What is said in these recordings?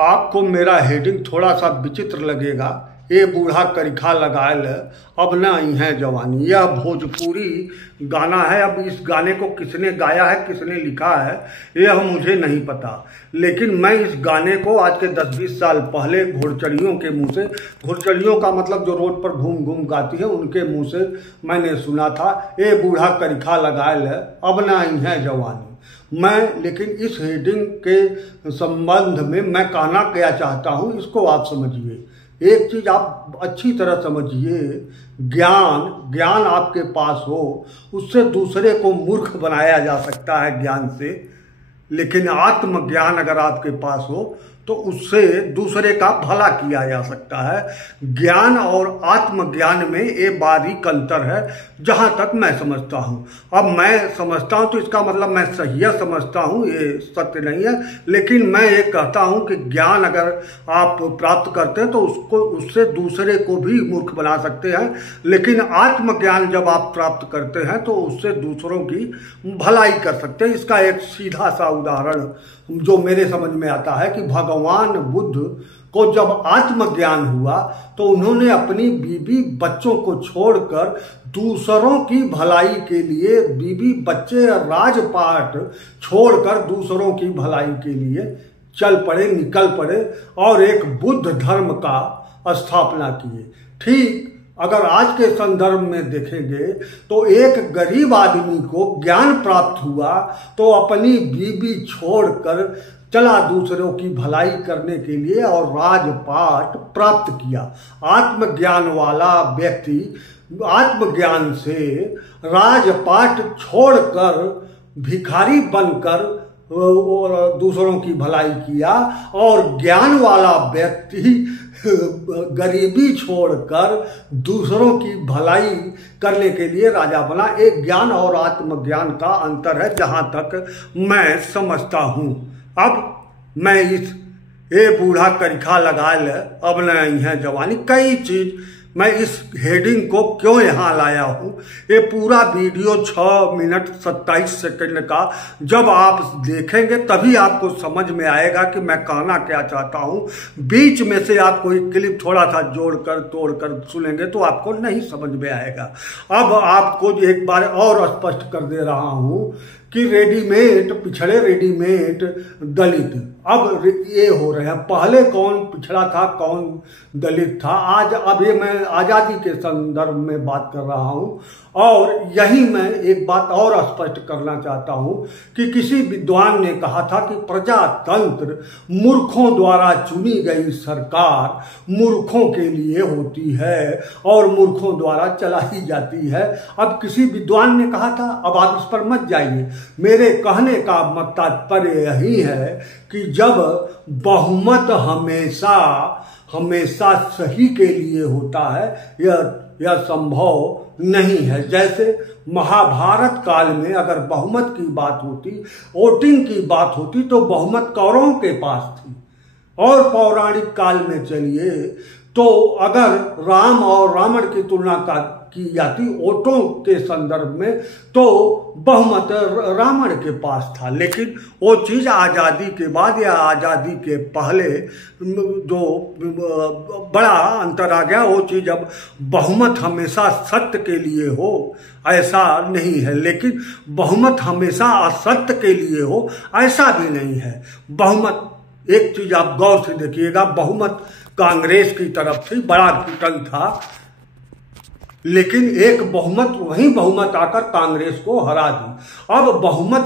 आपको मेरा हेडिंग थोड़ा सा विचित्र लगेगा। ए बूढ़ा करिखा लगायल अब न आई है जवानी। यह भोजपुरी गाना है। अब इस गाने को किसने गाया है, किसने लिखा है, यह मुझे नहीं पता। लेकिन मैं इस गाने को आज के 10-20 साल पहले घुड़चड़ियों के मुंह से, घुड़चड़ियों का मतलब जो रोड पर घूम घूम गाती है, उनके मुंह से मैंने सुना था, ए बूढ़ा करिखा लगायल अब न आई है जवानी। लेकिन इस हेडिंग के संबंध में मैं कहना क्या चाहता हूं, इसको आप समझिए। एक चीज आप अच्छी तरह समझिए, ज्ञान आपके पास हो, उससे दूसरे को मूर्ख बनाया जा सकता है ज्ञान से। लेकिन आत्मज्ञान अगर आपके पास हो तो उससे दूसरे का भला किया जा सकता है। ज्ञान और आत्मज्ञान में ये बारीक अंतर है, जहां तक मैं समझता हूं। अब मैं समझता हूं तो इसका मतलब मैं सही समझता हूं, ये सत्य नहीं है। लेकिन मैं ये कहता हूं कि ज्ञान अगर आप प्राप्त करते हैं तो उससे दूसरे को भी मूर्ख बना सकते हैं। लेकिन आत्मज्ञान जब आप प्राप्त करते हैं तो उससे दूसरों की भलाई कर सकते हैं। इसका एक सीधा सा उदाहरण जो मेरे समझ में आता है कि भगवान बुद्ध को जब आत्मज्ञान हुआ तो उन्होंने अपनी बीवी बच्चों को छोड़कर दूसरों की भलाई के लिए, बीवी बच्चे राजपाट छोड़कर दूसरों की भलाई के लिए चल पड़े, निकल पड़े और एक बुद्ध धर्म का स्थापना किए। ठीक अगर आज के संदर्भ में देखेंगे तो एक गरीब आदमी को ज्ञान प्राप्त हुआ तो अपनी बीवी छोड़कर चला दूसरों की भलाई करने के लिए और राजपाट प्राप्त किया। आत्मज्ञान वाला व्यक्ति आत्मज्ञान से राजपाट छोड़कर भिखारी बनकर दूसरों की भलाई किया, और ज्ञान वाला व्यक्ति गरीबी छोड़कर दूसरों की भलाई करने के लिए राजा बना। एक ज्ञान और आत्मज्ञान का अंतर है जहां तक मैं समझता हूं। अब मैं इस ए बूढ़ा करिखा लगायल अब न आई है जवानी, कई चीज मैं इस हेडिंग को क्यों यहाँ लाया हूँ। ये पूरा वीडियो 6 मिनट 27 सेकंड का जब आप देखेंगे तभी आपको समझ में आएगा कि मैं कहना क्या चाहता हूँ। बीच में से आप कोई क्लिप थोड़ा सा जोड़कर तोड़कर सुनेंगे तो आपको नहीं समझ में आएगा। अब आपको एक बार और स्पष्ट कर दे रहा हूँ कि रेडीमेड पिछड़े, रेडीमेड दलित अब ये हो रहे हैं। पहले कौन पिछड़ा था, कौन दलित था, आज अब ये मैं आज़ादी के संदर्भ में बात कर रहा हूँ। और यही मैं एक बात और स्पष्ट करना चाहता हूँ कि किसी विद्वान ने कहा था कि प्रजातंत्र मूर्खों द्वारा चुनी गई सरकार मूर्खों के लिए होती है और मूर्खों द्वारा चलाई जाती है। अब किसी विद्वान ने कहा था, अब आप इस पर मत जाइए। मेरे कहने का तात्पर्य यही है कि जब बहुमत हमेशा सही के लिए होता है, यह संभव नहीं है। जैसे महाभारत काल में अगर बहुमत की बात होती, वोटिंग की बात होती, तो बहुमत कौरवों के पास थी। और पौराणिक काल में चलिए तो अगर राम और रावण की तुलना की जाती वोटों के संदर्भ में तो बहुमत रावण के पास था। लेकिन वो चीज़ आज़ादी के बाद या आज़ादी के पहले जो बड़ा अंतर आ गया, वो चीज़ अब बहुमत हमेशा सत्य के लिए हो ऐसा नहीं है, लेकिन बहुमत हमेशा असत्य के लिए हो ऐसा भी नहीं है। बहुमत, एक चीज़ आप गौर से देखिएगा, बहुमत कांग्रेस की तरफ थी, बड़ा घुटन था, लेकिन एक बहुमत, वही बहुमत आकर कांग्रेस को हरा दी। अब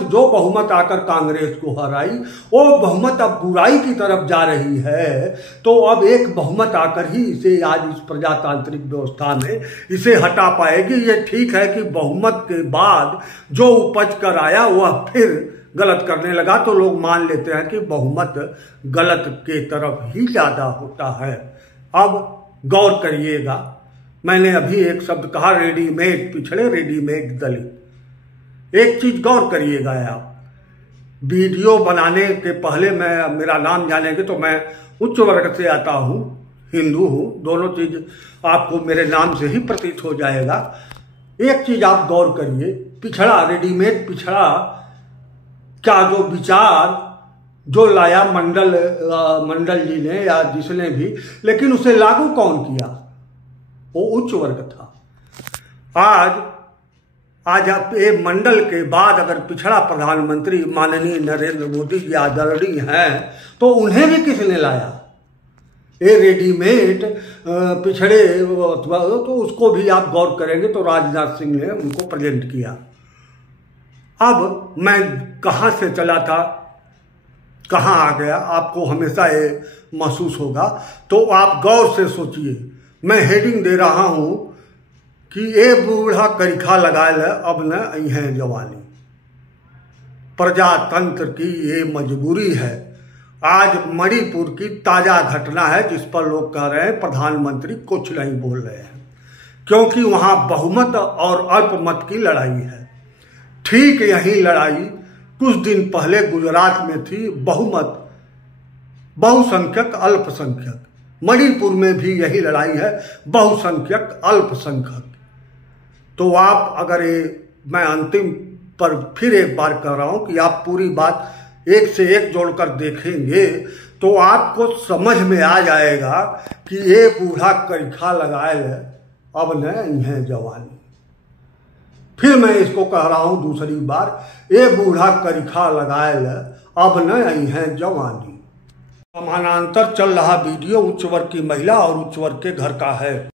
जो बहुमत आकर कांग्रेस को हराई, वो बहुमत अब बुराई की तरफ जा रही है। तो अब एक बहुमत आकर ही इसे आज इस प्रजातांत्रिक व्यवस्था में इसे हटा पाएगी। ये ठीक है कि बहुमत के बाद जो उपज कर आया वह फिर गलत करने लगा तो लोग मान लेते हैं कि बहुमत गलत के तरफ ही ज्यादा होता है। अब गौर करिएगा, मैंने अभी एक शब्द कहा रेडीमेड पिछड़े, रेडीमेड दलित। एक चीज गौर करिएगा आप, वीडियो बनाने के पहले मेरा नाम जानेंगे तो मैं उच्च वर्ग से आता हूँ, हिंदू हूँ, दोनों चीज आपको मेरे नाम से ही प्रतीत हो जाएगा। एक चीज आप गौर करिए, पिछड़ा, रेडीमेड पिछड़ा, क्या जो विचार जो लाया मंडल जी ने या जिसने भी, लेकिन उसे लागू कौन किया? वो उच्च वर्ग था। आज आप ये मंडल के बाद अगर पिछड़ा प्रधानमंत्री माननीय नरेंद्र मोदी जी आदरणीय हैं, तो उन्हें भी किसने लाया? ये रेडीमेड पिछड़े तो उसको भी आप गौर करेंगे तो राजनाथ सिंह ने उनको प्रेजेंट किया। अब मैं कहाँ से चला था, कहाँ आ गया, आपको हमेशा ये महसूस होगा। तो आप गौर से सोचिए, मैं हेडिंग दे रहा हूँ कि ए बूढ़ा करिखा लगाए अब न अइहें जवानी। प्रजातंत्र की ये मजबूरी है। आज मणिपुर की ताजा घटना है जिस पर लोग कह रहे हैं प्रधानमंत्री कुछ नहीं बोल रहे हैं, क्योंकि वहां बहुमत और अल्पमत की लड़ाई है। ठीक यही लड़ाई कुछ दिन पहले गुजरात में थी, बहुमत बहुसंख्यक अल्पसंख्यक। मणिपुर में भी यही लड़ाई है, बहुसंख्यक अल्पसंख्यक। तो आप अगर मैं अंतिम पर फिर एक बार कह रहा हूं कि आप पूरी बात एक से एक जोड़कर देखेंगे तो आपको समझ में आ जाएगा कि ये बूढ़ा करिखा लगाए अब न इन्हें जवानी। फिर मैं इसको कह रहा हूं दूसरी बार, ये बूढ़ा करिखा लगाए अब न इन्हें जवानी। समानांतर चल रहा वीडियो उच्च वर्ग की महिला और उच्च वर्ग के घर का है।